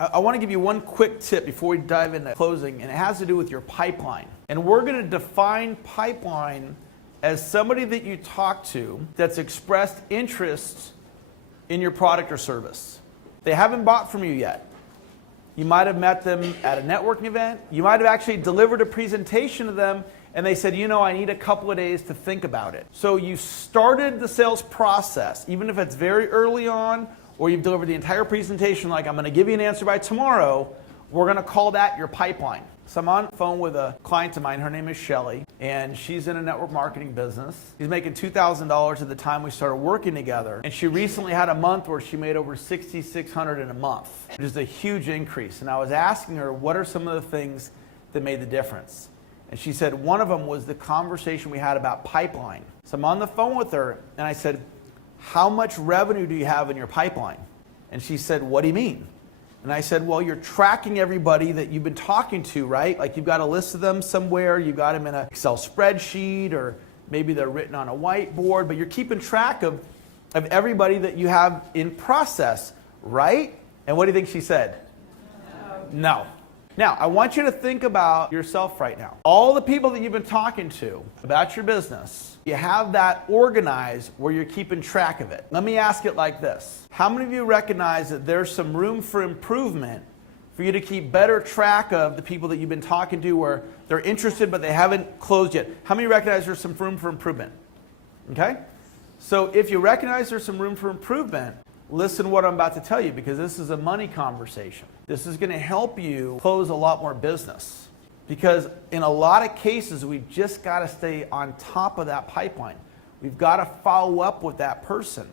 I want to give you one quick tip before we dive into closing, and it has to do with your pipeline. And we're going to define pipeline as somebody that you talk to that's expressed interest in your product or service. They haven't bought from you yet. You might have met them at a networking event. You might have actually delivered a presentation to them and they said, I need a couple of days to think about it. So you started the sales process, even if it's very early on, or you've delivered the entire presentation like, I'm going to give you an answer by tomorrow. We're going to call that your pipeline. So I'm on the phone with a client of mine. Her name is Shelly, and she's in a network marketing business. She's making $2,000 at the time we started working together, and she recently had a month where she made over $6,600 in a month, which is a huge increase. And I was asking her, what are some of the things that made the difference? And she said one of them was the conversation we had about pipeline. So I'm on the phone with her, and I said, how much revenue do you have in your pipeline? And she said, what do you mean? And I said, well, you're tracking everybody that you've been talking to, right? Like you've got a list of them somewhere, you've got them in an Excel spreadsheet, or maybe they're written on a whiteboard, but you're keeping track of everybody that you have in process, right? And what do you think she said? No. Now, I want you to think about yourself right now. All the people that you've been talking to about your business, you have that organized where you're keeping track of it. Let me ask it like this. How many of you recognize that there's some room for improvement for you to keep better track of the people that you've been talking to where they're interested but they haven't closed yet? How many recognize there's some room for improvement? Okay? So if you recognize there's some room for improvement, listen to what I'm about to tell you, because this is a money conversation. This is going to help you close a lot more business, because in a lot of cases, we've just got to stay on top of that pipeline. We've got to follow up with that person.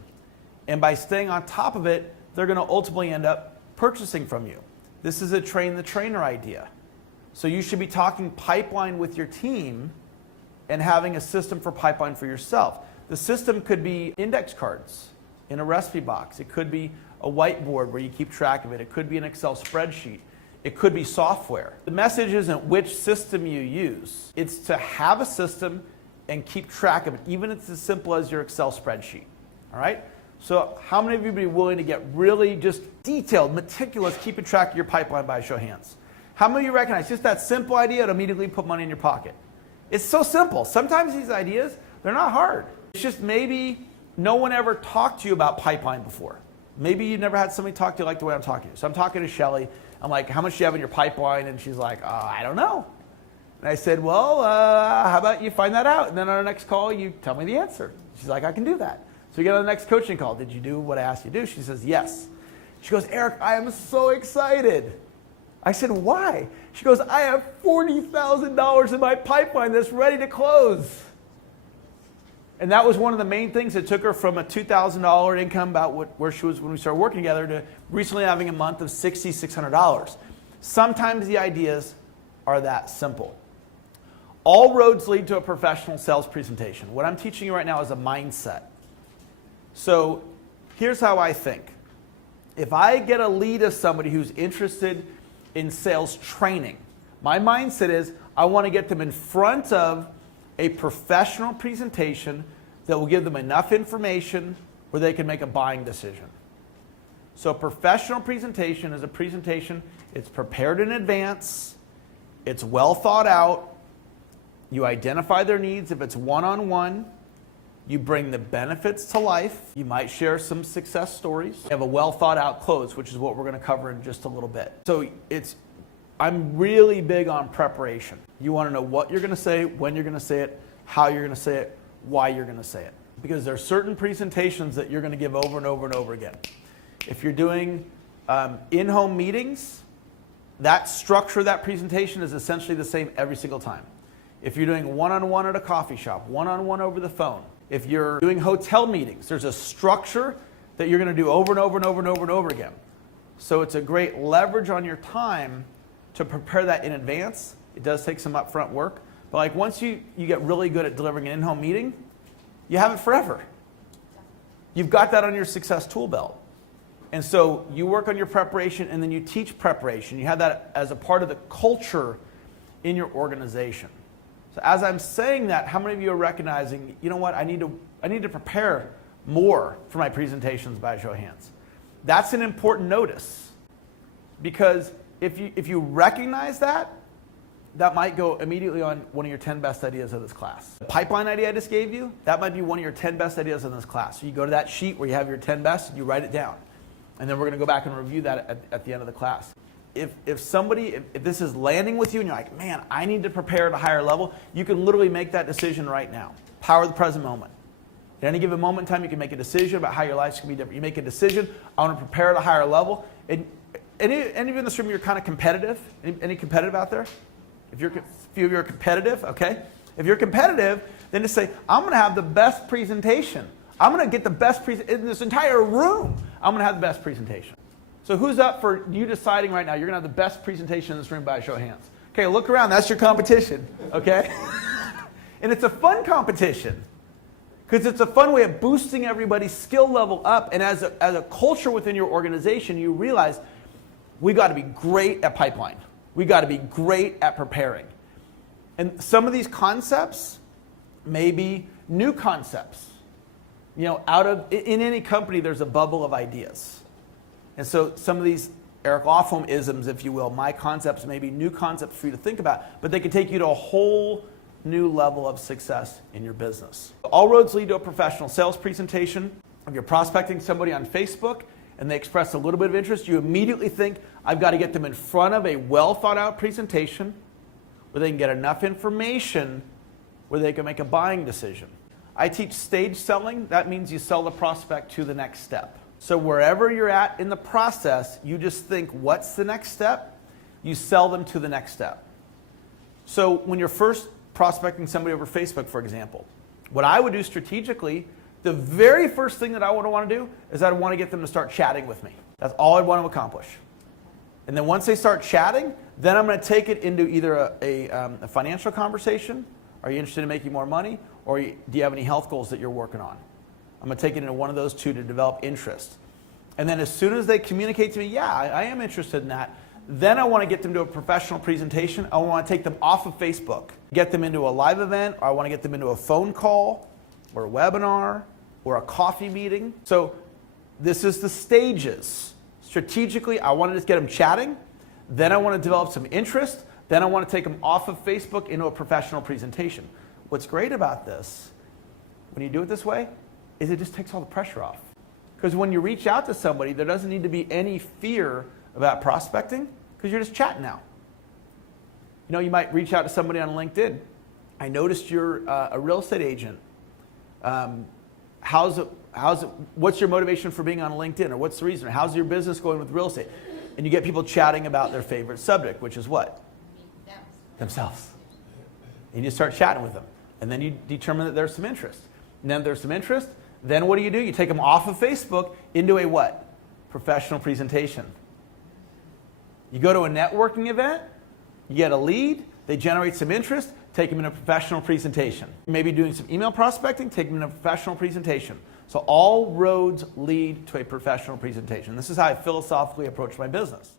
And by staying on top of it, they're going to ultimately end up purchasing from you. This is a train the trainer idea. So you should be talking pipeline with your team and having a system for pipeline for yourself. The system could be index cards in a recipe box. It could be a whiteboard where you keep track of it. It could be an Excel spreadsheet. It could be software. The message isn't which system you use. It's to have a system and keep track of it, even if it's as simple as your Excel spreadsheet. All right? So how many of you would be willing to get really just detailed, meticulous, keeping track of your pipeline by a show of hands? How many of you recognize just that simple idea to immediately put money in your pocket? It's so simple. Sometimes these ideas, they're not hard. It's just maybe no one ever talked to you about pipeline before. Maybe you never had somebody talk to you like the way I'm talking to you. So I'm talking to Shelly. I'm like, how much do you have in your pipeline? And she's like, I don't know. And I said, well, how about you find that out? And then on our next call, you tell me the answer. She's like, I can do that. So we get on the next coaching call. Did you do what I asked you to do? She says, yes. She goes, Eric, I am so excited. I said, why? She goes, I have $40,000 in my pipeline that's ready to close. And that was one of the main things that took her from a $2,000 income, about where she was when we started working together, to recently having a month of $6,600. Sometimes the ideas are that simple. All roads lead to a professional sales presentation. What I'm teaching you right now is a mindset. So here's how I think. If I get a lead of somebody who's interested in sales training, my mindset is I want to get them in front of a professional presentation that will give them enough information where they can make a buying decision. So a professional presentation is a presentation, it's prepared in advance, it's well thought out, you identify their needs if it's one-on-one, you bring the benefits to life, you might share some success stories, you have a well thought out close, which is what we're going to cover in just a little bit. So I'm really big on preparation. You want to know what you're going to say, when you're going to say it, how you're going to say it, why you're going to say it. Because there are certain presentations that you're going to give over and over and over again. If you're doing in-home meetings, that structure of that presentation is essentially the same every single time. If you're doing one-on-one at a coffee shop, one-on-one over the phone, if you're doing hotel meetings, there's a structure that you're going to do over and over and over and over and over again. So it's a great leverage on your time to prepare that in advance. It does take some upfront work, but like once you get really good at delivering an in-home meeting, you have it forever. You've got that on your success tool belt. And so you work on your preparation and then you teach preparation. You have that as a part of the culture in your organization. So as I'm saying that, how many of you are recognizing, you know what, I need to prepare more for my presentations by a show of hands? That's an important notice. Because if you recognize that, that might go immediately on one of your 10 best ideas of this class. The pipeline idea I just gave you, that might be one of your 10 best ideas in this class. So you go to that sheet where you have your 10 best, and you write it down. And then we're going to go back and review that at the end of the class. If this is landing with you and you're like, man, I need to prepare at a higher level, you can literally make that decision right now. Power of the present moment. At any given moment in time, you can make a decision about how your life's going to be different. You make a decision, I want to prepare at a higher level. And any of you in this room, you're kind of competitive? Any competitive out there? If you're competitive, okay? If you're competitive, then just say, I'm going to have the best presentation. I'm going to get the best in this entire room. I'm going to have the best presentation. So who's up for you deciding right now you're going to have the best presentation in this room by a show of hands? Okay, look around. That's your competition, okay? And it's a fun competition because it's a fun way of boosting everybody's skill level up. And as a culture within your organization, you realize we got to be great at pipeline. We got to be great at preparing. And some of these concepts may be new concepts. You know, in any company, there's a bubble of ideas. And so some of these Eric Lofholm isms, if you will, my concepts may be new concepts for you to think about, but they can take you to a whole new level of success in your business. All roads lead to a professional sales presentation. If you're prospecting somebody on Facebook and they express a little bit of interest, you immediately think, I've got to get them in front of a well thought out presentation where they can get enough information where they can make a buying decision. I teach stage selling. That means you sell the prospect to the next step. So wherever you're at in the process, you just think, what's the next step? You sell them to the next step. So when you're first prospecting somebody over Facebook, for example, what I would do strategically, the very first thing that I would want to do is I'd want to get them to start chatting with me. That's all I'd want to accomplish. And then once they start chatting, then I'm going to take it into either a financial conversation. Are you interested in making more money? Or do you have any health goals that you're working on? I'm going to take it into one of those two to develop interest. And then as soon as they communicate to me, yeah, I am interested in that, then I want to get them to a professional presentation. I want to take them off of Facebook, get them into a live event, or I want to get them into a phone call or a webinar or a coffee meeting. So this is the stages. Strategically, I want to just get them chatting. Then I want to develop some interest. Then I want to take them off of Facebook into a professional presentation. What's great about this, when you do it this way, is it just takes all the pressure off. Because when you reach out to somebody, there doesn't need to be any fear about prospecting because you're just chatting now. You know, you might reach out to somebody on LinkedIn. I noticed you're a real estate agent. What's your motivation for being on LinkedIn, or what's the reason? Or how's your business going with real estate? And you get people chatting about their favorite subject, which is what? Themselves. And you start chatting with them. And then you determine that there's some interest. And then there's some interest. Then what do? You take them off of Facebook into a what? Professional presentation. You go to a networking event, you get a lead, they generate some interest, take them in a professional presentation. Maybe doing some email prospecting, take them in a professional presentation. So all roads lead to a professional presentation. This is how I philosophically approach my business.